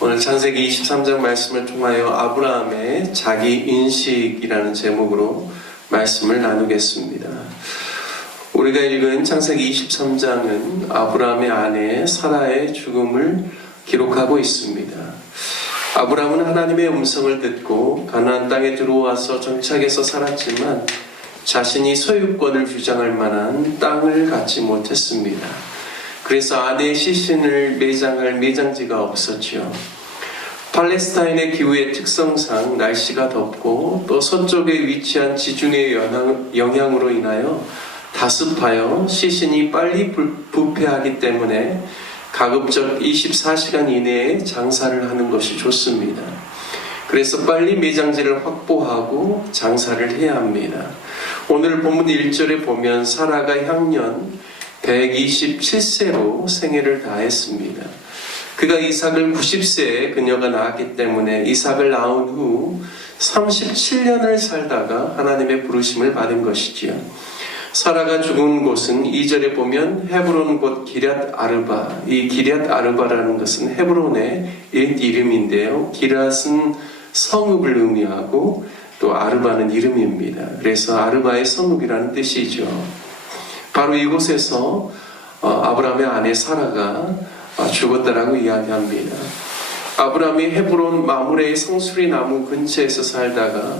오늘 창세기 23장 말씀을 통하여 아브라함의 자기 인식이라는 제목으로 말씀을 나누겠습니다. 우리가 읽은 창세기 23장은 아브라함의 아내 사라의 죽음을 기록하고 있습니다. 아브라함은 하나님의 음성을 듣고 가나안 땅에 들어와서 정착해서 살았지만 자신이 소유권을 주장할 만한 땅을 갖지 못했습니다. 그래서 아내의 시신을 매장할 매장지가 없었지요. 팔레스타인의 기후의 특성상 날씨가 덥고 또 서쪽에 위치한 지중해의 영향으로 인하여 다습하여 시신이 빨리 부패하기 때문에 가급적 24시간 이내에 장사를 하는 것이 좋습니다. 그래서 빨리 매장지를 확보하고 장사를 해야 합니다. 오늘 본문 1절에 보면 사라가 향년 127세로 생애를 다했습니다. 그가 이삭을 90세에 그녀가 낳았기 때문에 이삭을 낳은 후 37년을 살다가 하나님의 부르심을 받은 것이지요. 사라가 죽은 곳은 2절에 보면 헤브론 곧 기럇 아르바, 이 기럇 아르바라는 것은 헤브론의 옛 이름인데요. 기럇은 성읍을 의미하고 또 아르바는 이름입니다. 그래서 아르바의 성읍이라는 뜻이죠. 바로 이곳에서 아브라함의 아내 사라가 죽었다라고 이야기합니다. 아브라함이 헤브론 마므레의 성수리 나무 근처에서 살다가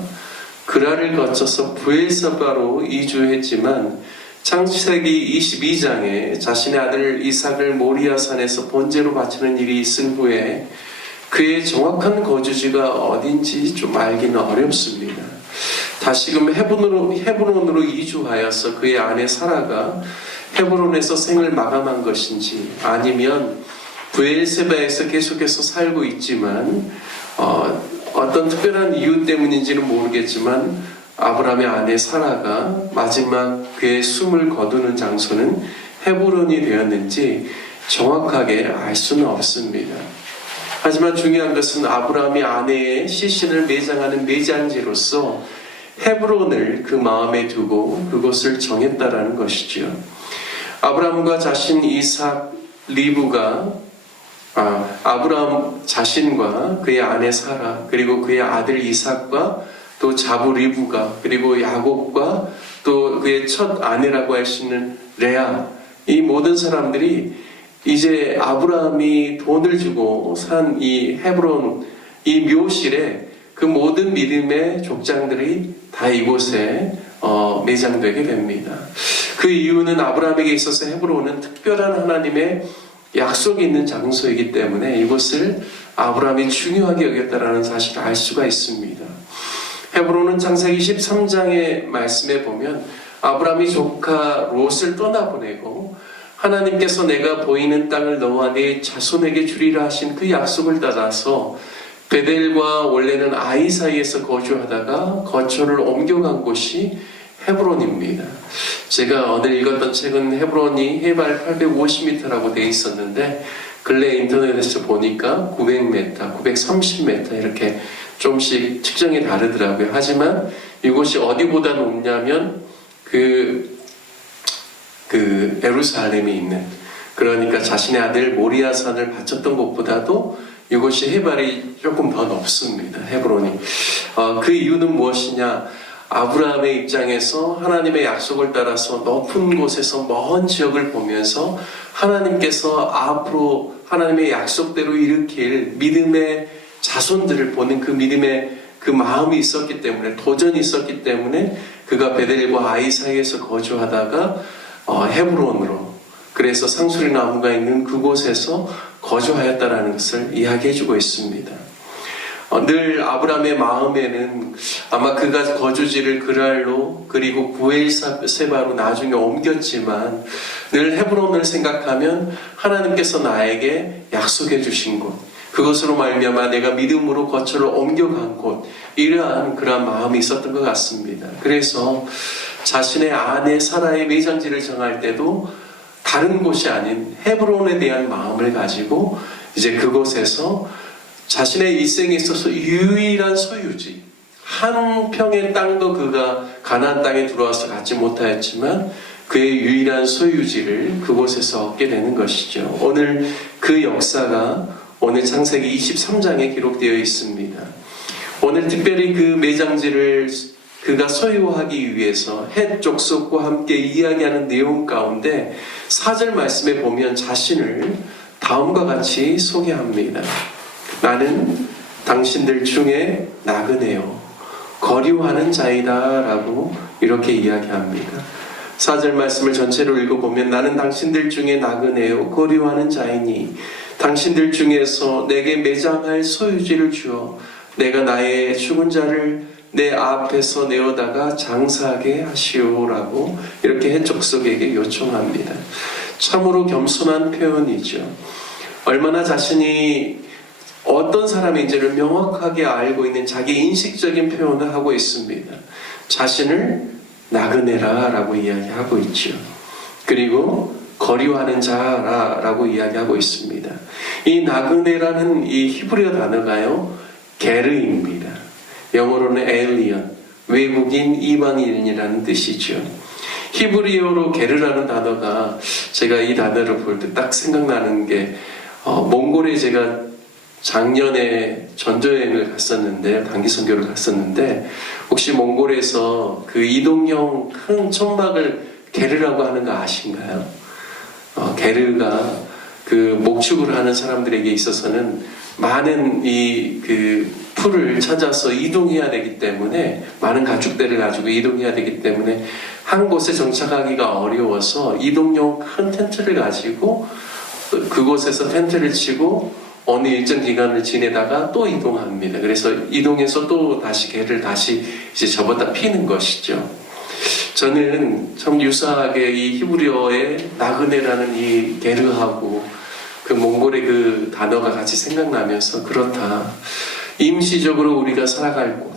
그라를 거쳐서 브엘사바로 이주했지만 창세기 22장에 자신의 아들 이삭을 모리아산에서 번제로 바치는 일이 있은 후에 그의 정확한 거주지가 어딘지 좀 알기는 어렵습니다. 다시금 헤브론으로 이주하여서 그의 아내 사라가 헤브론에서 생을 마감한 것인지 아니면 브엘세바에서 계속해서 살고 있지만 어떤 특별한 이유 때문인지는 모르겠지만 아브라함의 아내 사라가 마지막 그의 숨을 거두는 장소는 헤브론이 되었는지 정확하게 알 수는 없습니다. 하지만 중요한 것은 아브라함이 아내의 시신을 매장하는 매장지로서 헤브론을 그 마음에 두고 그곳을 정했다라는 것이죠. 아브라함과 자신 이삭 리브가 아브라함 자신과 그의 아내 사라 그리고 그의 아들 이삭과 또 자부 리브가 그리고 야곱과 또 그의 첫 아내라고 할 수 있는 레아, 이 모든 사람들이 이제 아브라함이 돈을 주고 산 이 헤브론 이 묘실에 그 모든 믿음의 족장들이 다 이곳에 매장되게 됩니다. 그 이유는 아브라함에게 있어서 헤브론은 특별한 하나님의 약속이 있는 장소이기 때문에 이곳을 아브라함이 중요하게 여겼다라는 사실을 알 수가 있습니다. 헤브론은 창세기 13장의 말씀에 보면 아브라함이 조카 롯을 떠나보내고 하나님께서 내가 보이는 땅을 너와 네 자손에게 주리라 하신 그 약속을 따라서 베델과 원래는 아이 사이에서 거주하다가 거처를 옮겨간 곳이 헤브론입니다. 제가 오늘 읽었던 책은 헤브론이 해발 850m라고 되어 있었는데 근래 인터넷에서 보니까 900m, 930m 이렇게 좀씩 측정이 다르더라고요. 하지만 이곳이 어디보다 높냐면 그 예루살렘에 있는, 그러니까 자신의 아들 모리아산을 바쳤던 곳보다도 이곳이 해발이 조금 더 높습니다. 헤브론이. 그 이유는 무엇이냐? 아브라함의 입장에서 하나님의 약속을 따라서 높은 곳에서 먼 지역을 보면서 하나님께서 앞으로 하나님의 약속대로 일으킬 믿음의 자손들을 보는 그 믿음의 그 마음이 있었기 때문에, 도전이 있었기 때문에 그가 베델과 아이 사이에서 거주하다가 헤브론으로, 그래서 상수리 나무가 있는 그곳에서 거주하였다라는 것을 이야기해주고 있습니다. 늘 아브라함의 마음에는 아마 그가 거주지를 그랄로 그리고 브엘세바로 나중에 옮겼지만 늘 헤브론을 생각하면 하나님께서 나에게 약속해 주신 곳, 그것으로 말미암아 내가 믿음으로 거처를 옮겨간 곳, 이러한 그러한 마음이 있었던 것 같습니다. 그래서 자신의 아내 사라의 매장지를 정할 때도 다른 곳이 아닌 헤브론에 대한 마음을 가지고 이제 그곳에서 자신의 일생에 있어서 유일한 소유지, 한 평의 땅도 그가 가나안 땅에 들어와서 갖지 못하였지만 그의 유일한 소유지를 그곳에서 얻게 되는 것이죠. 오늘 그 역사가 오늘 창세기 23장에 기록되어 있습니다. 오늘 특별히 그 매장지를 그가 소유하기 위해서 헷 족속과 함께 이야기하는 내용 가운데 4절 말씀에 보면 자신을 다음과 같이 소개합니다. 나는 당신들 중에 나그네요, 거류하는 자이다 라고 이렇게 이야기합니다. 4절 말씀을 전체로 읽어보면 나는 당신들 중에 나그네요, 거류하는 자이니 당신들 중에서 내게 매장할 소유지를 주어 내가 나의 죽은 자를 내 앞에서 내어다가 장사하게 하시오라고 이렇게 헷 족속에게 요청합니다. 참으로 겸손한 표현이죠. 얼마나 자신이 어떤 사람인지를 명확하게 알고 있는 자기 인식적인 표현을 하고 있습니다. 자신을 나그네라 라고 이야기하고 있죠. 그리고 거류하는 자라고 이야기하고 있습니다. 이 나그네라는 이 히브리어 단어가요, 게르입니다. 영어로는 alien, 외국인, 이방인이라는 뜻이죠. 히브리어로 게르라는 단어가 제가 이 단어를 볼 때 딱 생각나는 게 몽골에 제가 작년에 전도여행을 갔었는데, 단기 선교를 갔었는데, 혹시 몽골에서 그 이동형 큰 천막을 게르라고 하는 거 아신가요? 게르가 그 목축을 하는 사람들에게 있어서는 많은 그 풀을 찾아서 이동해야 되기 때문에, 많은 가축대를 가지고 이동해야 되기 때문에 한 곳에 정착하기가 어려워서 이동용 큰 텐트를 가지고 그곳에서 텐트를 치고 어느 일정 기간을 지내다가 또 이동합니다. 그래서 이동해서 또 다시 개를 다시 이제 접었다 피는 것이죠. 저는 참 유사하게 이 히브리어의 나그네라는 이 게르하고 그 몽골의 그 단어가 같이 생각나면서 그렇다. 임시적으로 우리가 살아갈 곳,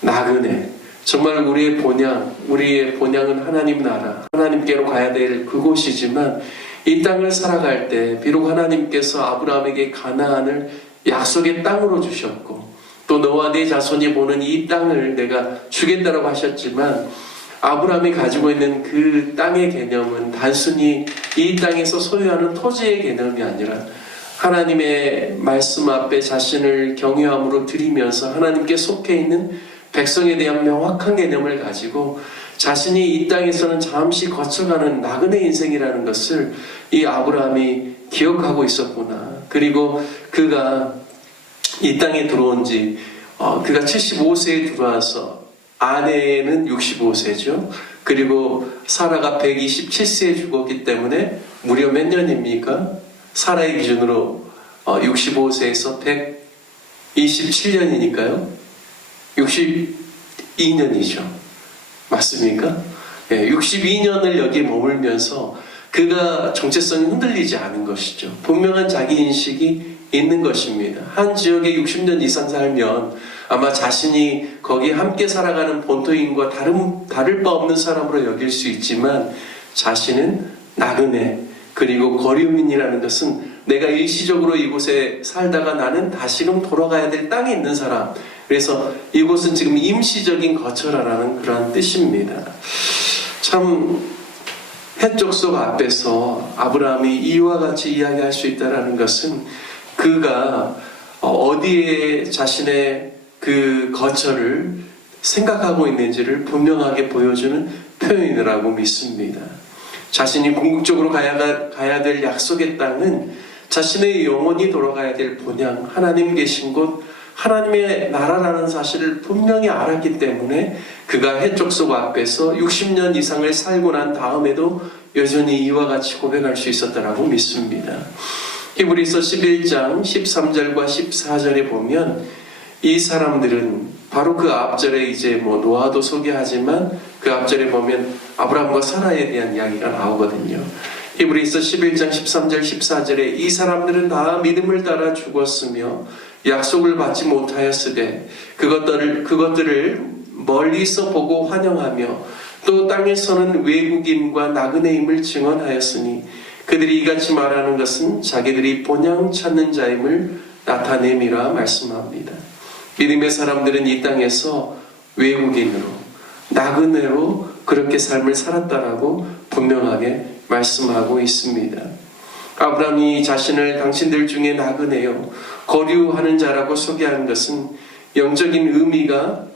나그네. 정말 우리의 본향은 하나님 나라, 하나님께로 가야 될 그곳이지만 이 땅을 살아갈 때 비록 하나님께서 아브라함에게 가나안을 약속의 땅으로 주셨고 또 너와 네 자손이 보는 이 땅을 내가 주겠다라고 하셨지만 아브라함이 가지고 있는 그 땅의 개념은 단순히 이 땅에서 소유하는 토지의 개념이 아니라 하나님의 말씀 앞에 자신을 경외함으로 드리면서 하나님께 속해 있는 백성에 대한 명확한 개념을 가지고 자신이 이 땅에서는 잠시 거쳐가는 나그네 인생이라는 것을 이 아브라함이 기억하고 있었구나. 그리고 그가 이 땅에 들어온 지 그가 75세에 들어와서 아내는 65세죠. 그리고 사라가 127세에 죽었기 때문에 무려 몇 년입니까? 사라의 기준으로 65세에서 127년이니까요. 62년이죠. 맞습니까? 62년을 여기에 머물면서 그가 정체성이 흔들리지 않은 것이죠. 분명한 자기 인식이 있는 것입니다. 한 지역에 60년 이상 살면 아마 자신이 거기 함께 살아가는 본토인과 다를 바 없는 사람으로 여길 수 있지만 자신은 나그네 그리고 거류민이라는 것은 내가 일시적으로 이곳에 살다가 나는 다시금 돌아가야 될 땅에 있는 사람. 그래서 이곳은 지금 임시적인 거처라는 그런 뜻입니다. 참 헷족속 앞에서 아브라함이 이와 같이 이야기할 수 있다는 것은 그가 어디에 자신의 그 거처를 생각하고 있는지를 분명하게 보여주는 표현이라고 믿습니다. 자신이 궁극적으로 가야 될 약속의 땅은 자신의 영혼이 돌아가야 될 본향, 하나님 계신 곳, 하나님의 나라라는 사실을 분명히 알았기 때문에 그가 헷족속 앞에서 60년 이상을 살고 난 다음에도 여전히 이와 같이 고백할 수 있었다라고 믿습니다. 히브리서 11장 13절과 14절에 보면 이 사람들은 바로 그 앞절에 이제 노아도 소개하지만 그 앞절에 보면 아브라함과 사라에 대한 이야기가 나오거든요. 히브리서 11장 13절 14절에 이 사람들은 다 믿음을 따라 죽었으며 약속을 받지 못하였으되 그것들을 멀리서 보고 환영하며 또 땅에서는 외국인과 나그네임을 증언하였으니 그들이 이같이 말하는 것은 자기들이 본향 찾는 자임을 나타냄이라 말씀합니다. 믿음의 사람들은 이 땅에서 외국인으로 나그네로 그렇게 삶을 살았다라고 분명하게 말씀하고 있습니다. 아브라함이 자신을 당신들 중에 나그네요, 거류하는 자라고 소개하는 것은 영적인 의미가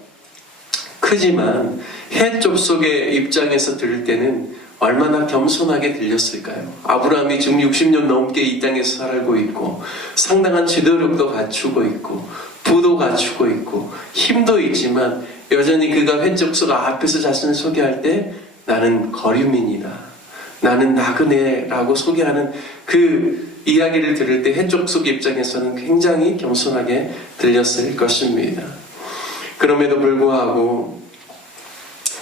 크지만 해 족속의 입장에서 들을 때는 얼마나 겸손하게 들렸을까요? 아브라함이 지금 60년 넘게 이 땅에서 살고 있고 상당한 지도력도 갖추고 있고 부도 갖추고 있고 힘도 있지만 여전히 그가 해 족속 앞에서 자신을 소개할 때 나는 거류민이다, 나는 나그네라고 소개하는 그 이야기를 들을 때 해 족속 입장에서는 굉장히 겸손하게 들렸을 것입니다. 그럼에도 불구하고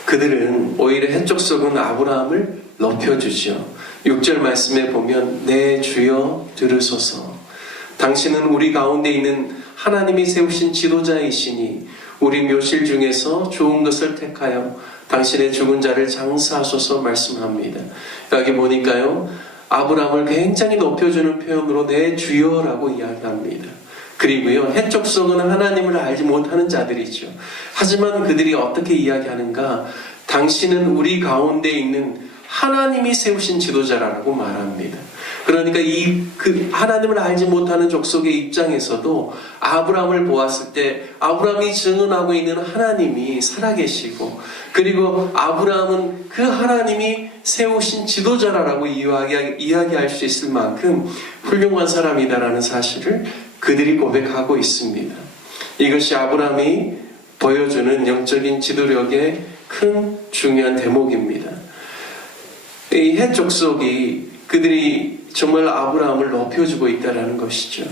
그들은 오히려 해 족속은 아브라함을 높여주죠. 6절 말씀에 보면 내 주여 들으소서, 당신은 우리 가운데 있는 하나님이 세우신 지도자이시니 우리 묘실 중에서 좋은 것을 택하여 당신의 죽은 자를 장사하소서 말씀합니다. 여기 보니까요, 아브라함을 굉장히 높여주는 표현으로 내 주여라고 이야기합니다. 그리고요, 해 족속은 하나님을 알지 못하는 자들이죠. 하지만 그들이 어떻게 이야기하는가? 당신은 우리 가운데 있는 하나님이 세우신 지도자라고 말합니다. 그러니까 그 하나님을 알지 못하는 족속의 입장에서도 아브라함을 보았을 때 아브라함이 증언하고 있는 하나님이 살아계시고, 그리고 아브라함은 그 하나님이 세우신 지도자라고 이야기할 수 있을 만큼 훌륭한 사람이다라는 사실을 그들이 고백하고 있습니다. 이것이 아브라함이 보여주는 영적인 지도력의 큰 중요한 대목입니다. 이 해 족속이 그들이 정말 아브라함을 높여주고 있다는 것이죠.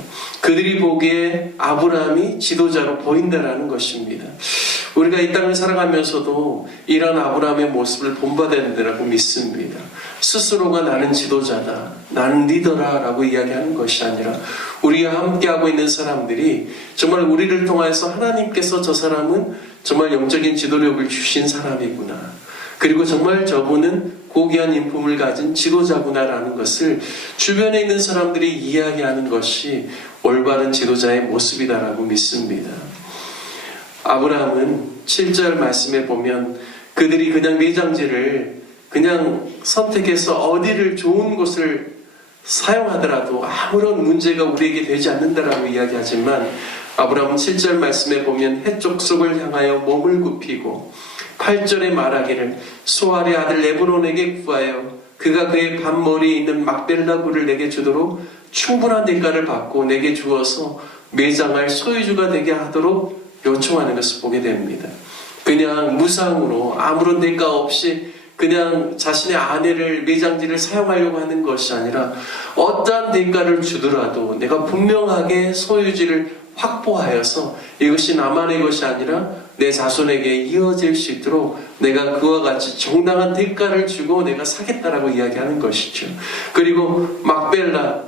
그들이 보기에 아브라함이 지도자로 보인다는 것입니다. 우리가 이 땅을 살아가면서도 이런 아브라함의 모습을 본받아야 된다고 믿습니다. 스스로가 나는 지도자다, 나는 리더라 라고 이야기하는 것이 아니라 우리와 함께하고 있는 사람들이 정말 우리를 통해서 하나님께서 저 사람은 정말 영적인 지도력을 주신 사람이구나, 그리고 정말 저분은 고귀한 인품을 가진 지도자구나라는 것을 주변에 있는 사람들이 이야기하는 것이 올바른 지도자의 모습이다라고 믿습니다. 아브라함은 7절 말씀에 보면 그들이 그냥 매장지를 그냥 선택해서 어디를 좋은 곳을 사용하더라도 아무런 문제가 우리에게 되지 않는다라고 이야기하지만, 아브라함은 7절 말씀에 보면 해 족속을 향하여 몸을 굽히고 8절에 말하기를 소알의 아들 에브론에게 구하여 그가 그의 반머리에 있는 막벨라 굴을 내게 주도록 충분한 대가를 받고 내게 주어서 매장할 소유주가 되게 하도록 요청하는 것을 보게 됩니다. 그냥 무상으로 아무런 대가 없이 그냥 자신의 아내를, 매장지를 사용하려고 하는 것이 아니라 어떠한 대가를 주더라도 내가 분명하게 소유지를 확보하여서 이것이 나만의 것이 아니라 내 자손에게 이어질 수 있도록 내가 그와 같이 정당한 대가를 주고 내가 사겠다라고 이야기하는 것이죠. 그리고 막벨라,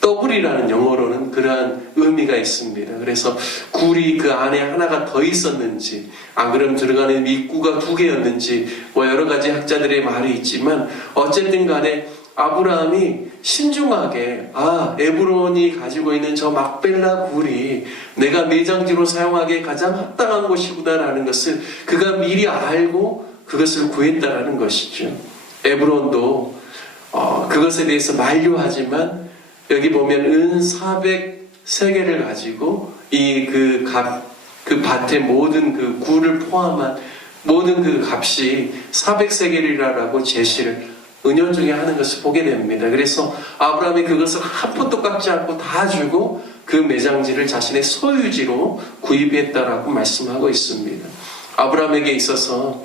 더블이라는 영어로는 그러한 의미가 있습니다. 그래서 굴이 그 안에 하나가 더 있었는지, 안 그러면 들어가는 입구가 2개였는지 여러 가지 학자들의 말이 있지만, 어쨌든 간에 아브라함이 신중하게 에브론이 가지고 있는 저 막벨라 굴이 내가 매장지로 사용하기에 가장 합당한 곳이구나라는 것을 그가 미리 알고 그것을 구했다라는 것이죠. 에브론도 그것에 대해서 만류하지만 여기 보면 은 400세겔을 가지고 그 밭의 모든 그 굴을 포함한 모든 그 값이 400세겔이라고 제시를 은연중에 하는 것을 보게 됩니다. 그래서 아브라함이 그것을 한 푼도 깎지 않고 다 주고 그 매장지를 자신의 소유지로 구입했다라고 말씀하고 있습니다. 아브라함에게 있어서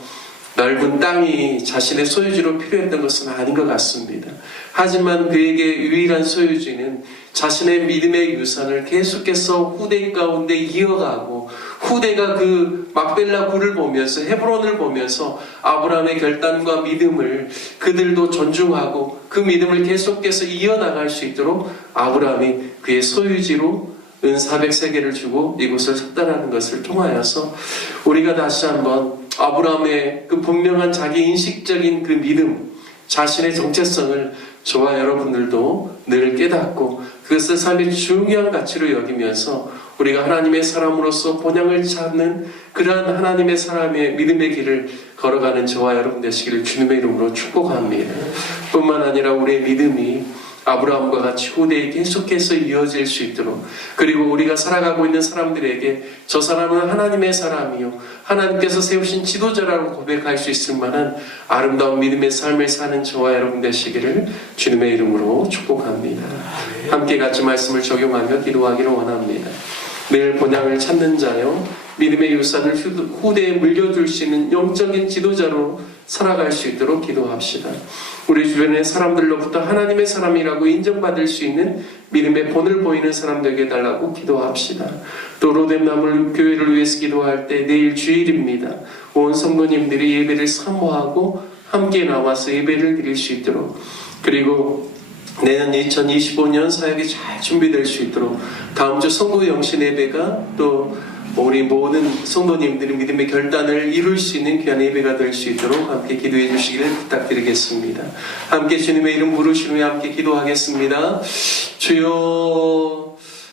넓은 땅이 자신의 소유지로 필요했던 것은 아닌 것 같습니다. 하지만 그에게 유일한 소유지는 자신의 믿음의 유산을 계속해서 후대 가운데 이어가고, 후대가 그 막벨라 굴을 보면서, 헤브론을 보면서 아브라함의 결단과 믿음을 그들도 존중하고 그 믿음을 계속해서 이어나갈 수 있도록 아브라함이 그의 소유지로 은 400세겔을 주고 이곳을 샀다는 것을 통하여서 우리가 다시 한번 아브라함의 그 분명한 자기 인식적인 그 믿음, 자신의 정체성을 저와 여러분들도 늘 깨닫고 그것을 삶의 중요한 가치로 여기면서 우리가 하나님의 사람으로서 본향을 찾는 그러한 하나님의 사람의 믿음의 길을 걸어가는 저와 여러분 되시기를 주님의 이름으로 축복합니다. 뿐만 아니라 우리의 믿음이 아브라함과 같이 후대에 계속해서 이어질 수 있도록, 그리고 우리가 살아가고 있는 사람들에게 저 사람은 하나님의 사람이요 하나님께서 세우신 지도자라고 고백할 수 있을 만한 아름다운 믿음의 삶을 사는 저와 여러분 되시기를 주님의 이름으로 축복합니다. 함께 같이 말씀을 적용하며 기도하기를 원합니다. 늘 본향을 찾는 자요 믿음의 유산을 후대에 물려줄 수 있는 영적인 지도자로 살아갈 수 있도록 기도합시다. 우리 주변의 사람들로부터 하나님의 사람이라고 인정받을 수 있는 믿음의 본을 보이는 사람 되게 해달라고 기도합시다. 또 로뎀나물 교회를 위해서 기도할 때 내일 주일입니다. 온 성도님들이 예배를 사모하고 함께 나와서 예배를 드릴 수 있도록, 그리고 내년 2025년 사역이 잘 준비될 수 있도록 다음 주 성도 영신 예배가 또 우리 모든 성도님들이 믿음의 결단을 이룰 수 있는 귀한 예배가 될 수 있도록 함께 기도해 주시기를 부탁드리겠습니다. 함께 주님의 이름 부르시며 함께 기도하겠습니다. 주여